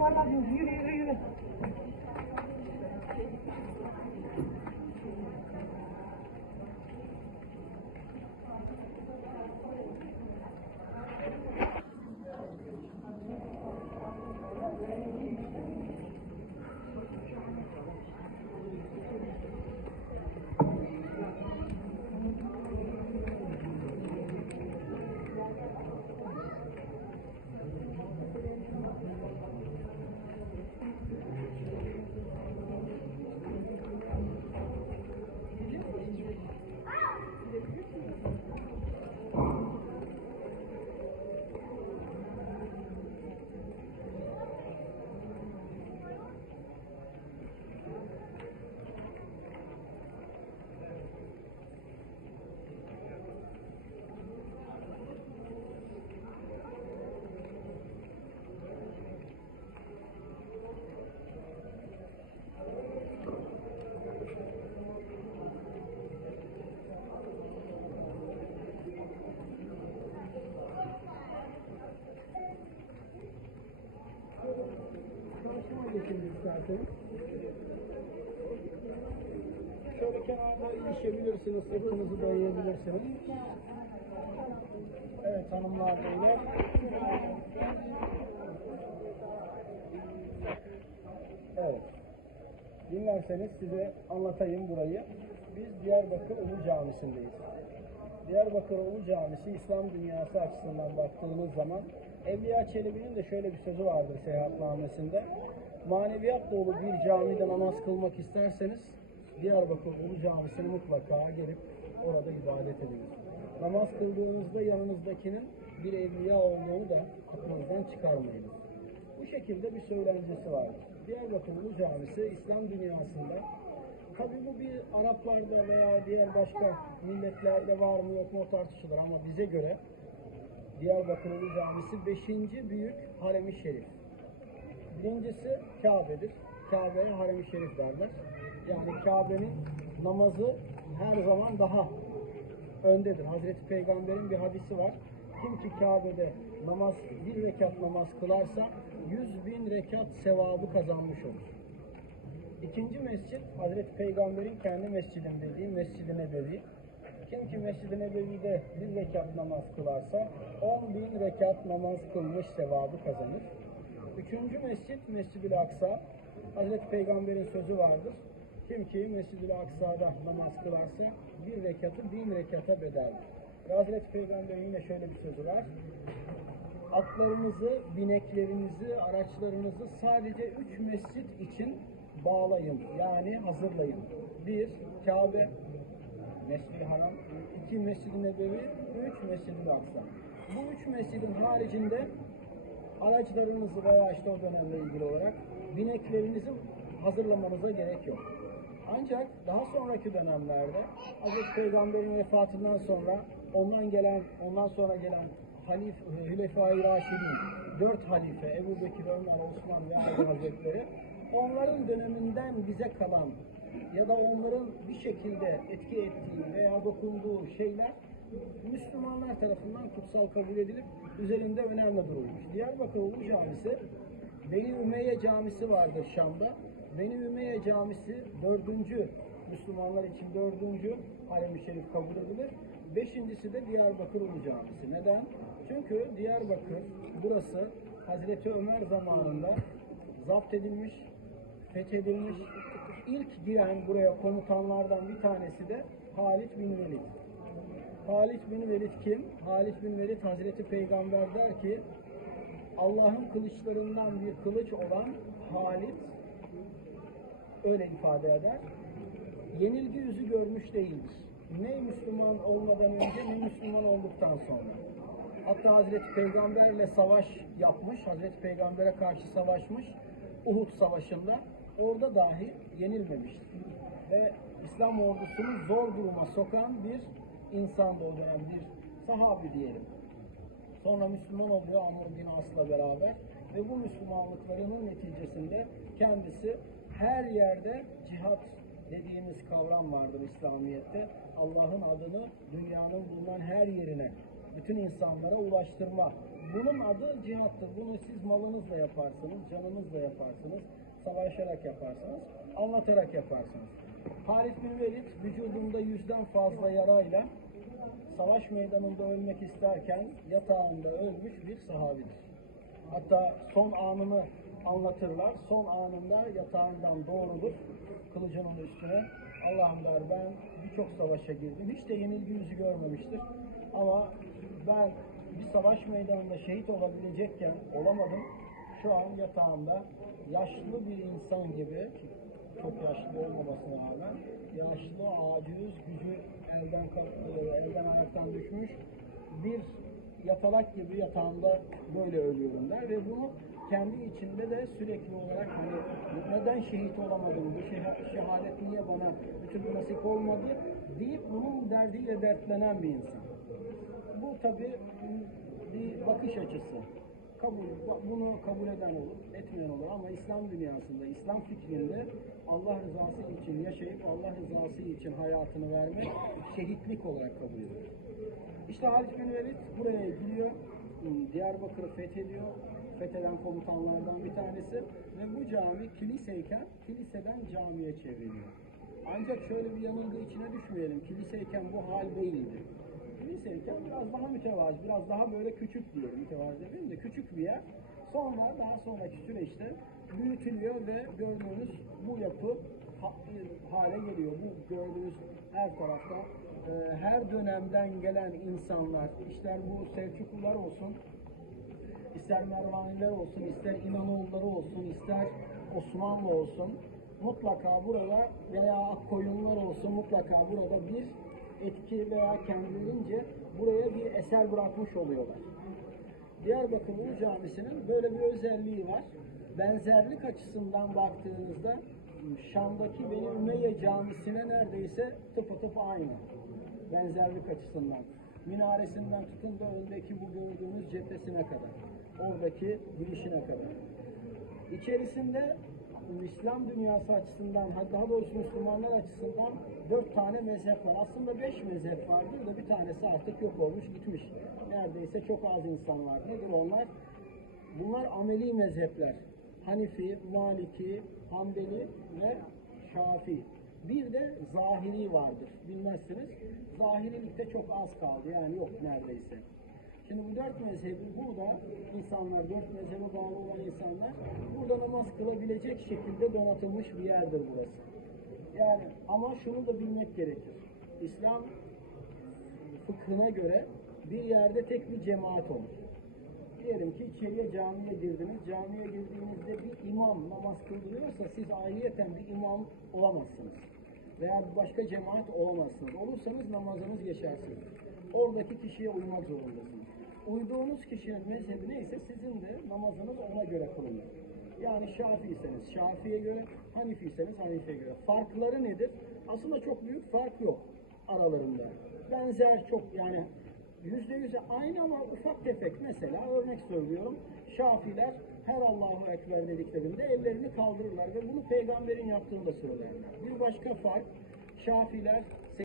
Vallahi yürü yürü yürü. İsterseniz. Şöyle kenarda ilişebilirsiniz, sırtınızı dayayabilirsiniz. Evet hanımlar beyler. Evet. Dinlerseniz size anlatayım burayı. Biz Diyarbakır Ulu Camisi'ndeyiz. Diyarbakır Ulu Camisi İslam dünyası açısından baktığınız zaman Evliya Çelebi'nin de şöyle bir sözü vardır seyahatnamesinde. Maneviyat dolu bir camide namaz kılmak isterseniz Diyarbakır Ulu Camisi'ne mutlaka gelip orada ibadet ediniz. Namaz kıldığınızda yanınızdakinin bir evliya olduğunu da aklınızdan çıkarmayınız. Bu şekilde bir söylencesi var. Diyarbakır Ulu Camisi İslam dünyasında Tabi bu bir Araplarda veya diğer başka milletlerde var mı yok mu tartışılır ama bize göre Diyarbakır Ulu Camisi 5. büyük harem-i şerif. Birincisi Kabe'dir. Kabe'ye harem-i şerif derler. Yani Kabe'nin namazı her zaman daha öndedir. Hazreti Peygamber'in bir hadisi var. Kim ki Kabe'de namaz, bir rekat namaz kılarsa 100 bin rekat sevabı kazanmış olur. İkinci mescit Hazreti Peygamber'in kendi mescidin dediği Mescid-i Nebevi. Kim ki Mescid-i Nebevi'de bir rekat namaz kılarsa 10 bin rekat namaz kılmış sevabı kazanır. Üçüncü mescit Mescid-i Aksa. Hazreti Peygamber'in sözü vardır. Kim ki Mescid-i Aksa'da namaz kılarsa bir rekatı bin rekata bedeldir. Ve Hazreti Peygamber'in yine şöyle bir sözü var. Atlarınızı, bineklerinizi, araçlarınızı sadece üç mescit için bağlayın. Yani hazırlayın. Bir, Kabe, Mescid-i Haram, iki Mescid-i Nebevi, üç Mescid-i Aksa. Bu üç mescidin haricinde araçlarınızı veya işte o dönemle ilgili olarak bineklerinizi hazırlamanıza gerek yok. Ancak daha sonraki dönemlerde Hazreti Peygamber'in vefatından sonra ondan gelen, ondan sonra gelen halif, Hülefai Raşidin, dört halife, Ebu Bekir, Ömer, Osman ve Ali Hazretleri, onların döneminden bize kalan ya da onların bir şekilde etki ettiği veya dokunduğu şeyler Müslümanlar tarafından kutsal kabul edilip üzerinde önemli durulmuş. Diyarbakır Ulu Camisi, Beni Ümeyye Camisi vardır Şam'da. Beni Ümeyye Camisi dördüncü, Müslümanlar için dördüncü harem-i şerif kabul edilir. Beşincisi de Diyarbakır Ulu Camisi. Neden? Çünkü Diyarbakır, burası Hazreti Ömer zamanında zapt edilmiş, fethedilmiş. İlk giren buraya komutanlardan bir tanesi de Halit bin Velid. Halit bin Velid kim? Halit bin Velid Hazreti Peygamber der ki Allah'ın kılıçlarından bir kılıç olan Halit öyle ifade eder. Yenilgi yüzü görmüş değildir. Ne Müslüman olmadan önce ne Müslüman olduktan sonra. Hatta Hazreti Peygamberle savaş yapmış, Hazreti Peygamber'e karşı savaşmış. Uhud Savaşı'nda orada dahi yenilmemiştir. Ve İslam ordusunu zor duruma sokan bir insandı o dönem, bir sahabi diyelim. Sonra Müslüman oluyor Amr bin As'la beraber ve bu Müslümanlıklarının neticesinde kendisi her yerde cihat dediğimiz kavram vardır İslamiyet'te. Allah'ın adını dünyanın bulunan her yerine bütün insanlara ulaştırma Bunun adı cihattır. Bunu siz malınızla yaparsınız, canınızla yaparsınız, savaşarak yaparsınız, anlatarak yaparsınız. Halid bin Velid vücudunda yüzden fazla yarayla savaş meydanında ölmek isterken yatağında ölmüş bir sahabidir. Hatta son anını anlatırlar. Son anında yatağından doğrulur kılıcının üstüne. Allah'ım der ben birçok savaşa girdim. Hiç de yenilgi yüzü görmemiştir. Ama ben bir savaş meydanında şehit olabilecekken olamadım. Şu an yatağımda yaşlı bir insan gibi çok yaşlı olmamasına rağmen yaşlı, aciz, gücü elden e, elden ayaktan düşmüş bir yatalak gibi yatağımda böyle ölüyorum der ve bunu kendi içinde de sürekli olarak hani neden şehit olamadım, bu şeha- şehadet niye bana türlü nasip olmadı deyip bunun derdiyle dertlenen bir insan. Bu tabi bir bakış açısı. Kabul, bunu kabul eden olur, etmeyen olur ama İslam dünyasında, İslam fikrinde Allah rızası için yaşayıp Allah rızası için hayatını vermek şehitlik olarak kabul edilir. İşte Halid bin Velid buraya gidiyor, Diyarbakır'ı fethediyor, fetheden komutanlardan bir tanesi ve bu cami kiliseyken kiliseden camiye çevriliyor. Ancak şöyle bir yanılgı içine düşmeyelim, kiliseyken bu hal değildi. Kiliseyken biraz daha mütevazi, biraz daha böyle küçük diyelim, mütevazi demeyeyim de küçük bir yer. Sonra daha sonraki süreçte büyütülüyor ve gördüğünüz bu yapı ha- hale geliyor. Bu gördüğünüz her tarafta e, her dönemden gelen insanlar, ister bu Selçuklular olsun, ister Mervaniler olsun, ister İmanoğulları olsun, ister Osmanlı olsun, mutlaka burada veya Akkoyunlular olsun mutlaka burada bir etki veya kendilerince buraya bir eser bırakmış oluyorlar. Diyarbakır Ulu Camisi'nin böyle bir özelliği var. Benzerlik açısından baktığınızda Şam'daki Beni Ümeyye Camisi'ne neredeyse tıpatıp aynı. Benzerlik açısından. Minaresinden tutun da öndeki bu gördüğünüz cephesine kadar. Oradaki girişine kadar. İçerisinde İslam dünyası açısından, ha- daha doğrusu Müslümanlar açısından dört tane mezhep var. Aslında beş mezhep vardır da bir tanesi artık yok olmuş, gitmiş. Neredeyse çok az insan var. Nedir onlar? Bunlar ameli mezhepler. Hanifi, Maliki, Hanbeli ve Şafi. Bir de zahiri vardır. Bilmezsiniz. Zahirilikte çok az kaldı. Yani yok neredeyse. Şimdi bu dört mezhebi burada insanlar, dört mezhebe bağlı olan insanlar burada namaz kılabilecek şekilde donatılmış bir yerdir burası. Yani ama şunu da bilmek gerekir. İslam fıkhına göre bir yerde tek bir cemaat olur. Diyelim ki içeriye camiye girdiniz. Camiye girdiğinizde bir imam namaz kıldırıyorsa siz ayrıyeten bir imam olamazsınız. Veya başka cemaat olamazsınız. Olursanız namazınız geçersiniz. Oradaki kişiye uymak zorundasınız. Uyduğunuz kişinin mezhebi neyse sizin de namazınız ona göre kılınır. Yani Şafiiyseniz Şafi'ye göre, Hanifiyseniz Hanifi'ye göre. Farkları nedir? Aslında çok büyük fark yok aralarında. Benzer çok yani yüzde yüze aynı ama ufak tefek mesela örnek söylüyorum. Şafiler her Allahu Ekber dediklerinde ellerini kaldırırlar ve bunu peygamberin yaptığını da söylerler. Bir başka fark Şafiler